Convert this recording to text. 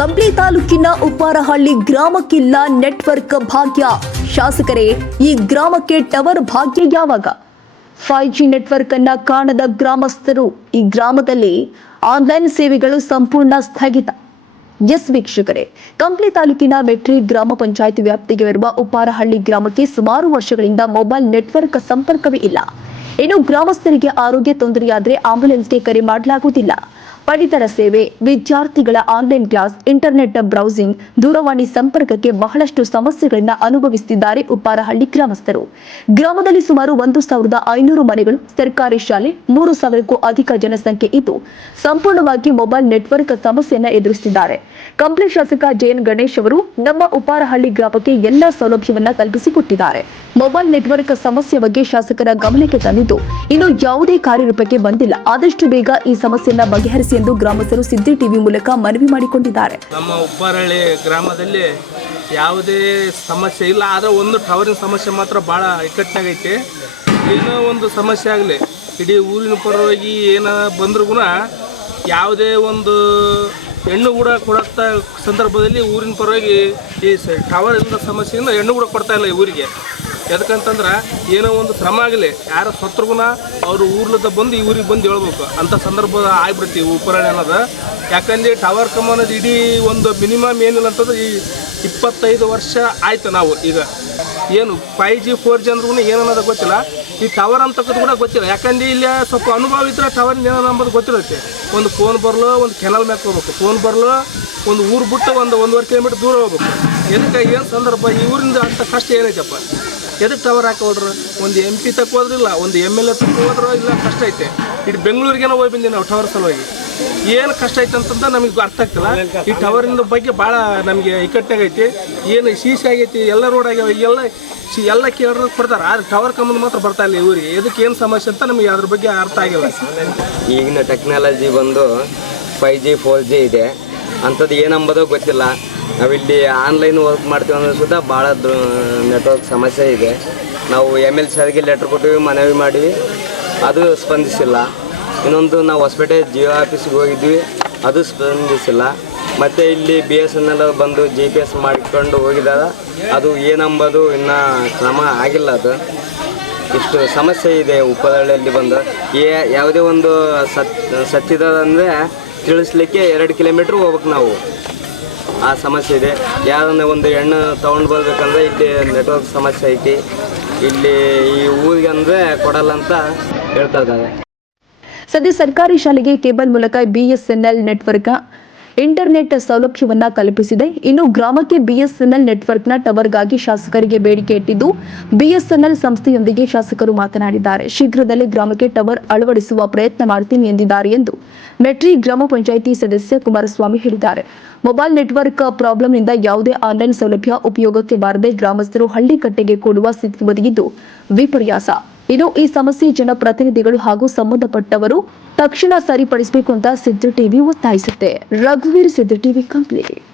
ಕಂಪ್ಲಿ ತಾಲೂಕಿನ ಉಪ್ಪಾರಹಳ್ಳಿ ಗ್ರಾಮಕ್ಕಿಲ್ಲ ನೆಟ್ವರ್ಕ್ ಭಾಗ್ಯ. ಶಾಸಕರೇ, ಈ ಗ್ರಾಮಕ್ಕೆ ಟವರ್ ಭಾಗ್ಯ ಯಾವಾಗ? ಫೈವ್ ಜಿ ನೆಟ್ವರ್ಕ್ ಅನ್ನ ಕಾಣದ ಗ್ರಾಮಸ್ಥರು, ಈ ಗ್ರಾಮದಲ್ಲಿ ಆನ್ಲೈನ್ ಸೇವೆಗಳು ಸಂಪೂರ್ಣ ಸ್ಥಗಿತ. ಎಸ್ ವೀಕ್ಷಕರೇ ಕಂಪ್ಲಿ ತಾಲೂಕಿನ ಮೆಟ್ರಿ ಗ್ರಾಮ ಪಂಚಾಯತ್ ವ್ಯಾಪ್ತಿಗೆ ಬರುವ ಉಪ್ಪಾರಹಳ್ಳಿ ಗ್ರಾಮಕ್ಕೆ ಸುಮಾರು ವರ್ಷಗಳಿಂದ ಮೊಬೈಲ್ ನೆಟ್ವರ್ಕ್ ಸಂಪರ್ಕವೇ ಇಲ್ಲ. ಇನ್ನು ಗ್ರಾಮಸ್ಥರಿಗೆ ಆರೋಗ್ಯ ತೊಂದರೆಯಾದರೆ ಆಂಬ್ಯುಲೆನ್ಸ್ಗೆ ಕರೆ ಮಾಡಲಾಗುವುದಿಲ್ಲ. ಪಡಿತರ ಸೇವೆ, ವಿದ್ಯಾರ್ಥಿಗಳ ಆನ್ಲೈನ್ ಕ್ಲಾಸ್, ಇಂಟರ್ನೆಟ್ ಬ್ರೌಸಿಂಗ್, ದೂರವಾಣಿ ಸಂಪರ್ಕಕ್ಕೆ ಬಹಳಷ್ಟು ಸಮಸ್ಯೆಗಳನ್ನು ಅನುಭವಿಸುತ್ತಿದ್ದಾರೆ ಉಪ್ಪಾರಹಳ್ಳಿ ಗ್ರಾಮಸ್ಥರು. ಗ್ರಾಮದಲ್ಲಿ ಸುಮಾರು ಒಂದು ಸಾವಿರದ ಐನೂರು ಮನೆಗಳು, ಸರ್ಕಾರಿ ಶಾಲೆ, ಮೂರು ಸಾವಿರಕ್ಕೂ ಅಧಿಕ ಜನಸಂಖ್ಯೆ ಇದ್ದು, ಸಂಪೂರ್ಣವಾಗಿ ಮೊಬೈಲ್ ನೆಟ್ವರ್ಕ್ ಸಮಸ್ಯೆಯನ್ನ ಎದುರಿಸುತ್ತಿದ್ದಾರೆ ಕಂಪ್ಲಿ ಶಾಸಕ ಜೆಎನ್ ಗಣೇಶ್ ಅವರು ನಮ್ಮ ಉಪ್ಪಾರಹಳ್ಳಿ ಗ್ರಾಮಕ್ಕೆ ಎಲ್ಲ ಸೌಲಭ್ಯವನ್ನ ಕಲ್ಪಿಸಿಕೊಟ್ಟಿದ್ದಾರೆ. ಮೊಬೈಲ್ ನೆಟ್ವರ್ಕ್ ಸಮಸ್ಯೆ ಬಗ್ಗೆ ಶಾಸಕರ ಗಮನಕ್ಕೆ ತಂದಿದ್ದು, ಇನ್ನು ಯಾವುದೇ ಕಾರ್ಯರೂಪಕ್ಕೆ ಬಂದಿಲ್ಲ. ಆದಷ್ಟು ಬೇಗ ಈ ಸಮಸ್ಯೆಯನ್ನ ಬಗೆಹರಿಸಿ ಎಂದು ಗ್ರಾಮಸ್ಥರು ಸಿದ್ದಿ ಟಿವಿ ಮೂಲಕ ಮನವಿ ಮಾಡಿಕೊಂಡಿದ್ದಾರೆ. ನಮ್ಮ ಉಪ್ಪರಹಳ್ಳಿ ಗ್ರಾಮದಲ್ಲಿ ಯಾವುದೇ ಸಮಸ್ಯೆ ಇಲ್ಲ. ಆದರೆ ಒಂದು ಟವರಿನ ಸಮಸ್ಯೆ ಮಾತ್ರ ಭಾಳ ಇಕ್ಕಟ್ಟಾಗೈತೆ ಏನೋ ಒಂದು ಸಮಸ್ಯೆ ಆಗಲಿ, ಇಡೀ ಊರಿನ ಪರವಾಗಿ ಏನ ಬಂದ್ರೂ ಯಾವುದೇ ಒಂದು ಹೆಣ್ಣು ಕೂಡ ಕೊಡತ್ತ ಸಂದರ್ಭದಲ್ಲಿ ಊರಿನ ಪರವಾಗಿ ಈ ಟವರ್ ಇಲ್ಲದ ಸಮಸ್ಯೆಯಿಂದ ಹೆಣ್ಣು ಕೂಡ ಕೊಡ್ತಾ ಇಲ್ಲ ಈ ಊರಿಗೆ. ಎದಕ್ಕಂತಂದ್ರೆ ಏನೋ ಒಂದು ಕ್ರಮ ಆಗಲಿ, ಯಾರ ಸತ್ರುಗುನ ಅವರು ಊರ್ಲದ ಬಂದು ಈ ಊರಿಗೆ ಬಂದು ಹೇಳ್ಬೇಕು. ಅಂಥ ಸಂದರ್ಭ ಆಗ್ಬಿಡ್ತಿ ಉಪರಾಣಿ ಅನ್ನೋದು. ಯಾಕಂದ್ರೆ ಟವರ್ ಕಮ್ ಅನ್ನೋದು ಇಡೀ ಒಂದು ಮಿನಿಮಮ್ ಏನಿಲ್ಲ ಅಂತಂದ್ರೆ ಈ ಇಪ್ಪತ್ತೈದು ವರ್ಷ ಆಯ್ತು ನಾವು ಈಗ. ಏನು ಫೈ ಜಿ ಫೋರ್ ಜಿ ಅಂದ್ರೂ ಏನು ಗೊತ್ತಿಲ್ಲ. ಈ ಟವರ್ ಅಂತಕ್ಕದ್ದು ಕೂಡ ಗೊತ್ತಿಲ್ಲ. ಯಾಕಂದ್ರೆ ಇಲ್ಲಿ ಸ್ವಲ್ಪ ಅನುಭವ ಇದ್ರೆ ಟವರ್ ಏನೋ ಗೊತ್ತಿಲ್ಲ ಗೊತ್ತಿರುತ್ತೆ. ಒಂದು ಫೋನ್ ಬರಲು, ಒಂದು ಕೆನಲ್ ಮ್ಯಾಕ್ ಹೋಗ್ಬೇಕು. ಫೋನ್ ಬರಲು, ಒಂದು ಊರು ಬಿಟ್ಟು ಒಂದು ಒಂದೂವರೆ ಕಿಲೋಮೀಟ್ರ್ ದೂರ ಹೋಗ್ಬೇಕು. ಎದಕ್ಕೆ, ಏನು ಸಂದರ್ಭ? ಈ ಊರಿಂದ ಕಷ್ಟ ಏನೈತಪ್ಪ? ಎದಕ್ಕೆ ಟವರ್ ಹಾಕೋದ್ರು? ಒಂದು ಎಂ ಪಿ ತಕ್ಕ ಹೋದ್ರಿಲ್ಲ, ಒಂದು ಎಂ ಎಲ್ ಎ ತಕ್ಕ ಹೋದ್ರೂ ಇಲ್ಲ ಕಷ್ಟ ಐತೆ. ಇಟ್ಟು ಬೆಂಗಳೂರಿಗೇನೋ ಹೋಗಿ ಬಂದಿ ನಾವು ಟವರ್ ಸಲುವಾಗಿ. ಏನು ಕಷ್ಟ ಐತೆ ಅಂತಂದ ನಮಗೆ ಅರ್ಥ ಆಗ್ತಿಲ್ಲ. ಈ ಟವರಿಂದ ಬಗ್ಗೆ ಭಾಳ ನಮಗೆ ಇಕ್ಕಟ್ಟಾಗೈತಿ ಏನು ಶೀಶೆ ಆಗೈತಿ, ಎಲ್ಲ ರೋಡ್ ಆಗ್ಯಾವ, ಎಲ್ಲ ಶಿ- ಎಲ್ಲ ಕೇಳಿದ್ರು ಕೊಡ್ತಾರೆ. ಆದ್ರೆ ಟವರ್ ಕಮ್ಮಂದು ಮಾತ್ರ ಬರ್ತಾ ಇಲ್ಲ ಊರಿಗೆ. ಇದಕ್ಕೆ ಏನು ಸಮಸ್ಯೆ ಅಂತ ನಮಗೆ ಅದ್ರ ಬಗ್ಗೆ ಅರ್ಥ ಆಗಿಲ್ಲ. ಈಗಿನ ಟೆಕ್ನಾಲಜಿ ಬಂದು ಫೈ ಜಿ ಫೋರ್ ಜಿ ಇದೆ. ಅಂಥದ್ದು ಏನಂಬೋದೋ ಗೊತ್ತಿಲ್ಲ. ನಾವಿಲ್ಲಿ ಆನ್ಲೈನ್ ವರ್ಕ್ ಮಾಡ್ತೀವಿ ಅನ್ನೋದು ಸುತ್ತ ಭಾಳ ನೆಟ್ವರ್ಕ್ ಸಮಸ್ಯೆ ಇದೆ. ನಾವು ಎಂ ಎಲ್ ಸರ್ಗೆ ಲೆಟ್ರ್ ಕೊಟ್ಟಿವಿ, ಮನವಿ ಮಾಡಿವಿ. ಅದು ಸ್ಪಂದಿಸಿಲ್ಲ. ಇನ್ನೊಂದು ನಾವು ಹೊಸಪೇಟೆ ಜಿಯೋ ಆಫೀಸ್ಗೆ ಹೋಗಿದ್ವಿ, ಅದು ಸ್ಪಂದಿಸಿಲ್ಲ. ಮತ್ತು ಇಲ್ಲಿ ಬಿ ಎಸ್ ಎನ್ ಎಲ್ ಬಂದು ಜಿ ಪಿ ಎಸ್ ಮಾಡಿಕೊಂಡು ಹೋಗಿದಾಗ ಅದು ಏನಂಬೋದು ಇನ್ನೂ ಕ್ರಮ ಆಗಿಲ್ಲ ಅದು. ಇಷ್ಟು ಸಮಸ್ಯೆ ಇದೆ ಉಪ್ಪದಳ್ಳಿಯಲ್ಲಿ ಬಂದು. ಏ, ಯಾವುದೇ ಒಂದು ಸತ್ ಸತ್ತಿದ ಅಂದರೆ ತಿಳಿಸ್ಲಿಕ್ಕೆ ಎರಡು ಕಿಲೋಮೀಟ್ರ್ ಹೋಗ್ಬೇಕು ನಾವು. ಆ ಸಮಸ್ಯೆ ಇದೆ. ಯಾರನ್ನ ಒಂದು ಹೆಣ್ಣು ತೊಗೊಂಡು ಬರ್ಬೇಕಂದ್ರೆ ಇಲ್ಲಿ ನೆಟ್ವರ್ಕ್ ಸಮಸ್ಯೆ ಐತಿ. ಇಲ್ಲಿ ಈ ಊರಿಗೆ ಅಂದ್ರೆ ಕೊಡಲ್ಲ ಅಂತ ಹೇಳ್ತಾ ಇದ್ದಾರೆ. ಸದ್ಯ ಸರ್ಕಾರಿ ಶಾಲೆಗೆ ಕೇಬಲ್ ಮೂಲಕ ಬಿಎಸ್ಎನ್ಎಲ್ ನೆಟ್ವರ್ಕ್ ಇಂಟರ್ನೆಟ್ ಸೌಲಭ್ಯವನ್ನ ಕಲ್ಪಿಸಿದೆ. ಇನ್ನು ಗ್ರಾಮಕ್ಕೆ ಬಿಎಸ್ಎನ್ಎಲ್ ನೆಟ್ವರ್ಕ್ನ ಟವರ್ಗಾಗಿ ಶಾಸಕರಿಗೆ ಬೇಡಿಕೆ ಇಟ್ಟಿದ್ದು ಬಿಎಸ್ಎನ್ಎಲ್ ಸಂಸ್ಥೆಯೊಂದಿಗೆ ಶಾಸಕರು ಮಾತನಾಡಿದ್ದಾರೆ. ಶೀಘ್ರದಲ್ಲೇ ಗ್ರಾಮಕ್ಕೆ ಟವರ್ ಅಳವಡಿಸುವ ಪ್ರಯತ್ನ ಮಾಡ್ತೀನಿ ಎಂದಿದ್ದಾರೆ ಎಂದು ಮೆಟ್ರಿ ಗ್ರಾಮ ಪಂಚಾಯಿತಿ ಸದಸ್ಯ ಕುಮಾರಸ್ವಾಮಿ ಹೇಳಿದ್ದಾರೆ. ಮೊಬೈಲ್ ನೆಟ್ವರ್ಕ್ ಪ್ರಾಬ್ಲಮ್ನಿಂದ ಯಾವುದೇ ಆನ್ಲೈನ್ ಸೌಲಭ್ಯ ಉಪಯೋಗಕ್ಕೆ ಬಾರದೆ ಗ್ರಾಮಸ್ಥರು ಹಳ್ಳಿ ಕಟ್ಟೆಗೆ ಕೂಡುವ ಸ್ಥಿತಿ ಒದಗಿದ್ದು ವಿಪರ್ಯಾಸ. ಇನ್ನು ಈ ಸಮಸ್ಯೆ ಜನಪ್ರತಿನಿಧಿಗಳು ಹಾಗೂ ಸಂಬಂಧಪಟ್ಟವರು ತಕ್ಷಣ ಸರಿಪಡಿಸಬೇಕು ಅಂತ ಸಿದ್ದು ಟಿವಿ ಒತ್ತಾಯಿಸುತ್ತೆ. ರಘುವೀರ್ ಸಿದ್ದು ಟಿವಿ ಕಂಪ್ಲೀಟ್.